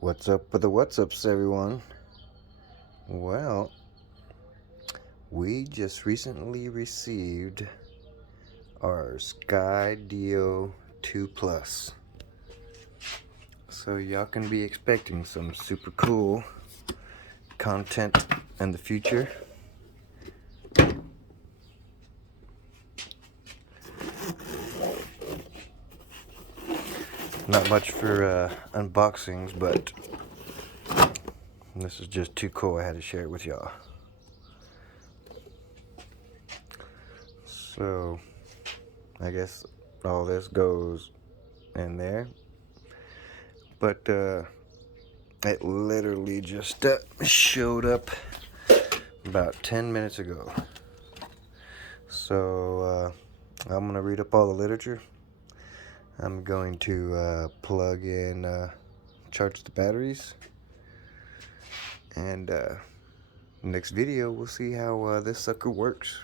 What's up with the what's ups, everyone? Well, we just recently received our Skydio 2 Plus. So y'all can be expecting some super cool content in the future. Not much for unboxings, but this is just too cool. I had to share it with y'all. So, I guess all this goes in there. But it literally just showed up about 10 minutes ago. So I'm gonna read up all the literature. I'm going to plug in, charge the batteries, and next video we'll see how this sucker works.